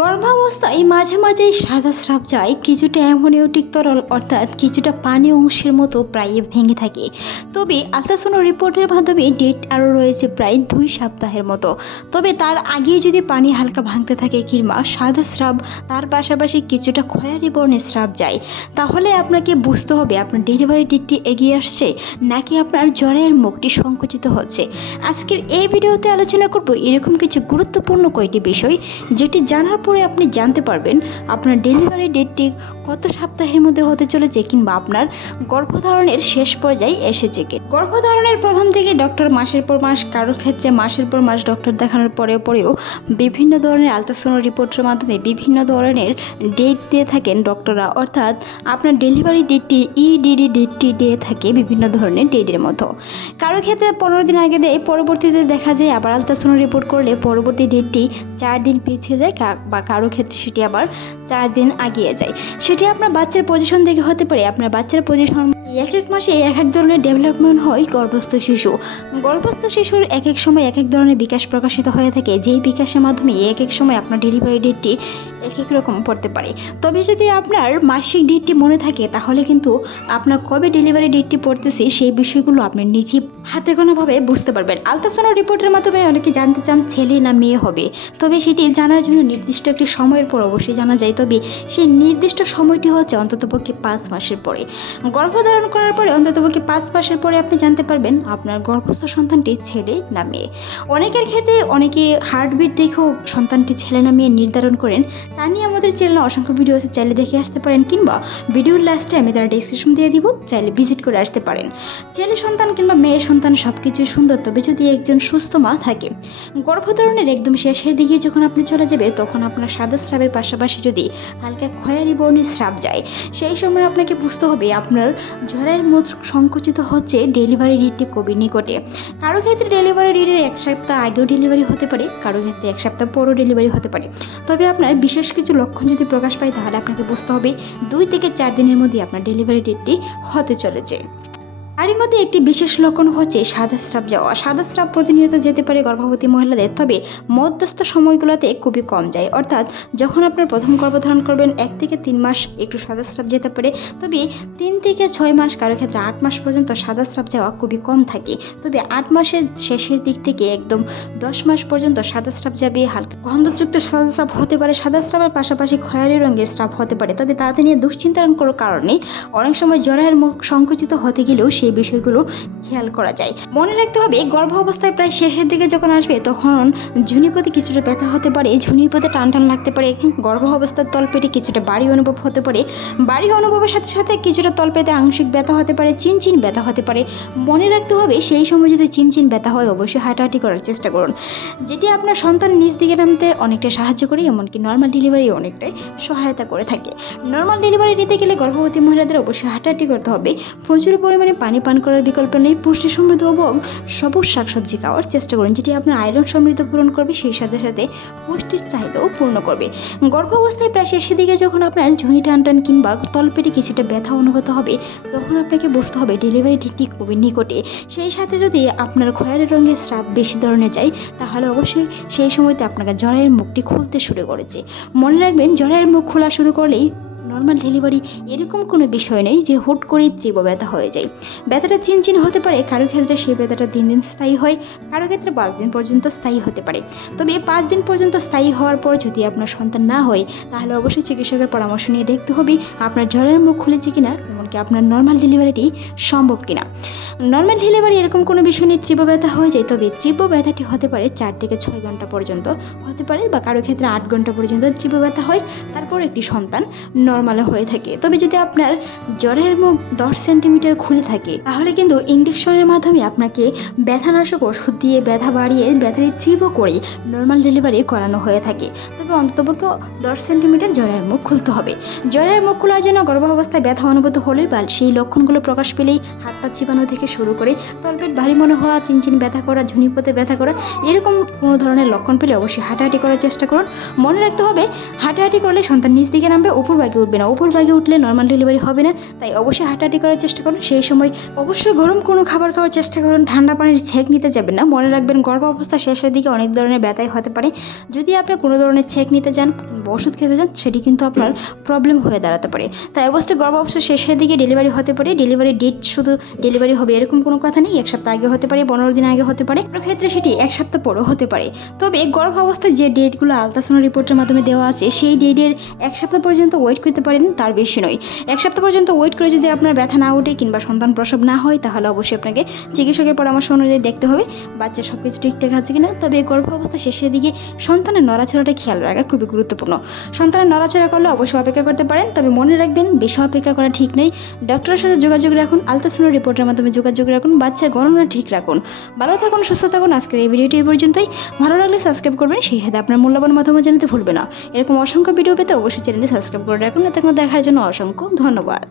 গর্ভাবস্থায় মাঝে মাঝে সাদা স্রাব যায়, কিছুটা অ্যামনিওটিক তরল অর্থাৎ কিছুটা পানি অংশের মতো প্রায় ভেঙে থাকে। তবে আলট্রাসাউন্ড রিপোর্টের মাধ্যমে ডেট আরও রয়েছে প্রায় 2 সপ্তাহের মতো। তবে তার আগে যদি পানি হালকা ভাঙতে থাকে কিংবা সাদা স্রাব তার পাশাপাশি কিছুটা খয়েরি বর্ণের স্রাব যায়, তাহলে আপনাকে বুঝতে হবে আপনার ডেলিভারি ডেটটি এগিয়ে আসছে নাকি আপনার জ্বরের মুখটি সংকুচিত হচ্ছে। আজকের এই ভিডিওতে আলোচনা করব এরকম কিছু গুরুত্বপূর্ণ কয়েকটি বিষয়, যেটি জানার পরে আপনি জানতে পারবেন আপনার ডেলিভারি ডেটটি কত সপ্তাহের মধ্যে হতে চলেছে কিংবা আপনার গর্ভধারণের শেষ পর্যায়ে এসেছে কি। গর্ভধারণের প্রথম থেকে ডক্টর মাসের পর মাস, কারোর ক্ষেত্রে মাসের পর মাস ডক্টর দেখানোর পরেও বিভিন্ন ধরনের আলট্রাসাউন্ড রিপোর্টের মাধ্যমে বিভিন্ন ধরনের ডেট দিয়ে থাকেন ডক্টররা, অর্থাৎ আপনার ডেলিভারি ডেটটি ইডিডি ডেটটি দিয়ে থাকে বিভিন্ন ধরনের ডেটের মতো। কারো ক্ষেত্রে 15 দিন আগে দেয়, পরবর্তীতে দেখা যায় আবার আলট্রাসাউন্ড রিপোর্ট করলে পরবর্তী ডেটটি 4 দিন পিছিয়ে যায়, বা কারো ক্ষেত্রে সেটি আবার 4 দিন আগিয়ে যায়। সেটি আপনার বাচ্চার পজিশন থেকে হতে পারে। আপনার বাচ্চার পজিশন এক এক মাসে এক এক ধরনের ডেভেলপমেন্ট হয় গর্ভস্থ শিশুর এক এক সময় এক এক ধরনের বিকাশ প্রকাশিত হয়ে থাকে, যেই বিকাশের মাধ্যমে এক এক সময় আপনার ডেলিভারি ডেটটি এক এক রকম পড়তে পারে। তবে যদি আপনার মাসিক ডেটটি মনে থাকে তাহলে কিন্তু আপনার কবে ডেলিভারি ডেটটি পড়তেছে সেই বিষয়গুলো আপনি নিজে হাতে কোনোভাবে বুঝতে পারবেন। আলট্রাসাউন্ড রিপোর্টের মাধ্যমে অনেকে জানতে চান ছেলে না মেয়ে হবে, তবে সেটি জানার জন্য নির্দিষ্ট একটি সময়ের পর অবশ্যই জানা যায়। তবে সেই নির্দিষ্ট সময়টি হচ্ছে অন্ততপক্ষে 5 মাসের পরে। গর্ভধারণ করার পরে অন্ততপক্ষে 5 মাসের পরে আপনি জানতে পারবেন আপনার গর্ভস্থ সন্তানটি ছেলে না মেয়ে। অনেকের ক্ষেত্রে অনেকে হার্টবিট দেখেও সন্তানটি ছেলে না মেয়ে নির্ধারণ করেন। তা নিয়ে আমাদের চ্যানেলে অসংখ্য ভিডিও আছে, চাইলে দেখে আসতে পারেন, কিংবা ভিডিওর লাস্টে আমি তার ডেসক্রিপশন দিয়ে দিব, চাইলে ভিজিট করে আসতে পারেন। ছেলে সন্তান কিংবা মেয়ে সন্তান সব কিছু সুন্দর, তবে যদি একজন সুস্থ মা থাকে। গর্ভধারণের একদম শেষের দিকে যখন আপনি চলে যাবে তখন আপনার সাদা স্রাবের পাশাপাশি যদি হালকা খয়েরি বর্ণের স্রাব যায়, সেই সময় আপনাকে বুঝতে হবে আপনার জ্বরের মুখ সংকুচিত হচ্ছে, ডেলিভারি ডেটটি কবি নিকটে। কারো ক্ষেত্রে ডেলিভারি ডেটের 1 সপ্তাহ আগেও ডেলিভারি হতে পারে, কারো ক্ষেত্রে 1 সপ্তাহ পরও ডেলিভারি হতে পারে। তবে আপনার বিশেষ কিছু লক্ষণ যদি প্রকাশ পায় তাহলে আপনাকে বুঝতে হবে 2 থেকে 4 দিনের মধ্যে আপনার ডেলিভারি ডেটটি হতে চলেছে। তারই মধ্যে একটি বিশেষ লক্ষণ হচ্ছে সাদা স্রাব যাওয়া। সাদা স্রাব প্রতিনিয়ত যেতে পারে গর্ভবতী মহিলাদের, তবে মধ্যস্থ সময়গুলোতে খুবই কম যায়। অর্থাৎ যখন আপনার প্রথম গর্ভধারণ করবেন 1 থেকে 3 মাস একটু সাদা স্রাব যেতে পারে, তবে 3 থেকে 6 মাস, কারো ক্ষেত্রে 8 মাস পর্যন্ত সাদা স্রাব যাওয়া খুবই কম থাকে। তবে 8 মাসের শেষের দিক থেকে একদম 10 মাস পর্যন্ত সাদা স্রাব যাবে। হালকা গন্ধযুক্ত সাদা স্রাব হতে পারে, সাদা স্রাবের পাশাপাশি খয়েরি রঙের স্রাব হতে পারে। তবে তাতে নিয়ে দুশ্চিন্তার কোনো কারণে অনেক সময় জ্বরের মুখ সংকুচিত হতে গেলেও সেই বিষয়গুলো খেয়াল করা যায়। মনে রাখতে হবে গর্ভ অবস্থায় প্রায় শেষের দিকে যখন আসবে তখন ঝুনিপথে কিছুটা ব্যথা হতে পারে, ঝুনিপথে টান টান লাগতে পারে, গর্ভ অবস্থার তলপেটে কিছুটা বাড়ি অনুভব হতে পারে, বাড়ি অনুভবের সাথে সাথে কিছুটা তলপেটে আংশিক ব্যথা হতে পারে, চিনচিন ব্যথা হতে পারে। মনে রাখতে হবে সেই সময় যদি চিনচিন ব্যথা হয় অবশ্যই হাঁটাহাঁটি করার চেষ্টা করুন, যেটি আপনার সন্তান নিজ দিকে নামতে অনেকটা সাহায্য করে, এমনকি নর্মাল ডেলিভারি অনেকটাই সহায়তা করে থাকে। নর্মাল ডেলিভারি নিতে গেলে গর্ভবতী মহিলাদের অবশ্যই হাঁটাহাঁটি করতে হবে, প্রচুর পরিমাণে পানি পান করার বিকল্প নেই, পুষ্টি সমৃদ্ধ এবং সবুজ শাকসবজি খাওয়ার চেষ্টা করুন, যেটি আপনার আয়রন সমৃদ্ধ পূরণ করবে, সেই সাথে সাথে পুষ্টির চাহিদাও পূর্ণ করবে। গর্ভ অবস্থায় প্রায় শেষের দিকে যখন আপনার ঝুনি টান টান কিংবা তলপেটে কিছুটা ব্যথা অনুভূত হবে তখন আপনাকে বুঝতে হবে ডেলিভারি ডেটটি খুবই নিকটে। সেই সাথে যদি আপনার খয়েরি রঙের স্রাব বেশি ধরনের যায় তাহলে অবশ্যই সেই সময়তে আপনাকে জ্বরের মুখটি খুলতে শুরু করেছে। মনে রাখবেন জ্বরের মুখ খোলা শুরু করলেই নর্মাল ডেলিভারি এরকম কোনো বিষয় নেই যে হুট করেই তীব্র ব্যথা হয়ে যায়। ব্যথাটা চিনচিন হতে পারে, কারো ক্ষেত্রে সেই ব্যথাটা 3 দিন স্থায়ী হয়, কারো ক্ষেত্রে 5 দিন পর্যন্ত স্থায়ী হতে পারে। তবে 5 দিন পর্যন্ত স্থায়ী হওয়ার পর যদি আপনার সন্তান না হয় তাহলে অবশ্যই চিকিৎসকের পরামর্শ নিয়ে দেখতে হবে আপনার জ্বরের মুখ খুলেছে কিনা, এমনকি আপনার নর্মাল ডেলিভারিটি সম্ভব কিনা। নর্মাল ডেলিভারি এরকম কোনো বিষয় নিয়ে তীব্র ব্যথা হয়ে যায়, তবে তীব্র ব্যথাটি হতে পারে 4 থেকে 6 ঘন্টা পর্যন্ত হতে পারে, বা কারো ক্ষেত্রে 8 ঘন্টা পর্যন্ত তীব্র ব্যথা হয়, তারপর একটি সন্তান নর্মাল হয়ে থাকে। তবে যদি আপনার জ্বরের মুখ 10 সেন্টিমিটার খুলে থাকে তাহলে কিন্তু ইনজেকশনের মাধ্যমে আপনাকে ব্যথানাশক ওষুধ দিয়ে ব্যথা বাড়িয়ে ব্যথাটি তীব্র করে নর্মাল ডেলিভারি করানো হয়ে থাকে। তবে অন্ততপক্ষে 10 সেন্টিমিটার জ্বরের মুখ খুলতে হবে। জ্বরের মুখ খোলার জন্য গর্ভাবস্থায় ব্যথা অনুভূত হলে হলেই বা সেই লক্ষণগুলো প্রকাশ পেলেই হাত পা চিবানো থেকে শুরু করে তলপেট ভারী মনে হওয়া, চিনচিন ব্যথা করা, ঝুনিপথে ব্যথা করা, এরকম কোনো ধরনের লক্ষণ পেলে অবশ্যই হাঁটাহাঁটি করার চেষ্টা করুন। মনে রাখতে হবে হাঁটাহাঁটি করলে সন্তান নিচ দিকে নামবে, উপর ভাগে উঠবে না। উপর ভাগে উঠলে নর্মাল ডেলিভারি হবে না, তাই অবশ্যই হাঁটাহাঁটি করার চেষ্টা করুন। সেই সময় অবশ্যই গরম কোনো খাবার খাওয়ার চেষ্টা করুন, ঠান্ডা পানির ছেঁক নিতে যাবেন না। মনে রাখবেন গর্ভাবস্থা শেষের দিকে অনেক ধরনের ব্যথাই হতে পারে। যদি আপনি কোনো ধরনের ছেঁক নিতে যান, ওষুধ খেতে যান, সেটি কিন্তু আপনার প্রবলেম হয়ে দাঁড়াতে পারে। তাই অবশ্যই গর্ভাবস্থা শেষের দিকে ডেলিভারি হতে পারে। ডেলিভারি ডেট শুধু ডেলিভারি হবে এরকম কোনো কথা নেই। 1 সপ্তাহ আগে হতে পারে, 15 দিন আগে হতে পারে, ক্ষেত্রে সেটি 1 সপ্তাহ পরও হতে পারে। তবে গর্ভাবস্থায় যে ডেটগুলো আলট্রাসাউন্ড রিপোর্টের মাধ্যমে দেওয়া আছে সেই ডেটের 1 সপ্তাহ পর্যন্ত ওয়েট করতে পারেন, তার বেশি নয়। 1 সপ্তাহ পর্যন্ত ওয়েট করে যদি আপনার ব্যথা না ওঠে কিংবা সন্তান প্রসব না হয়, তাহলে অবশ্যই আপনাকে চিকিৎসকের পরামর্শ অনুযায়ী দেখতে হবে বাচ্চার সব কিছু ঠিকঠাক আছে কিনা। তবে গর্ভাবস্থা শেষের দিকে সন্তানের নড়াচড়াটা খেয়াল রাখা খুবই গুরুত্বপূর্ণ। সন্তানের নড়াচড়া করলে অবশ্যই অপেক্ষা করতে পারেন, তবে মনে রাখবেন বেশি অপেক্ষা করা ঠিক নেই। ডক্টরের সাথে যোগাযোগ রাখুন, আলট্রাসাউন্ড রিপোর্টের মাধ্যমে যোগাযোগ রাখুন, বাচ্চার গণনা ঠিক রাখুন। ভালো থাকুন, সুস্থ থাকুন। আজকের এই ভিডিওটি এই পর্যন্তই। ভালো লাগলে সাবস্ক্রাইব করবেন, সেই সাথে আপনার মূল্যবান মতামত জানাতে ভুলবেন না। এরকম অসংখ্য ভিডিও পেতে অবশ্যই চ্যানেলটি সাবস্ক্রাইব করে রাখুন। এতক্ষণ দেখার জন্য অসংখ্য ধন্যবাদ।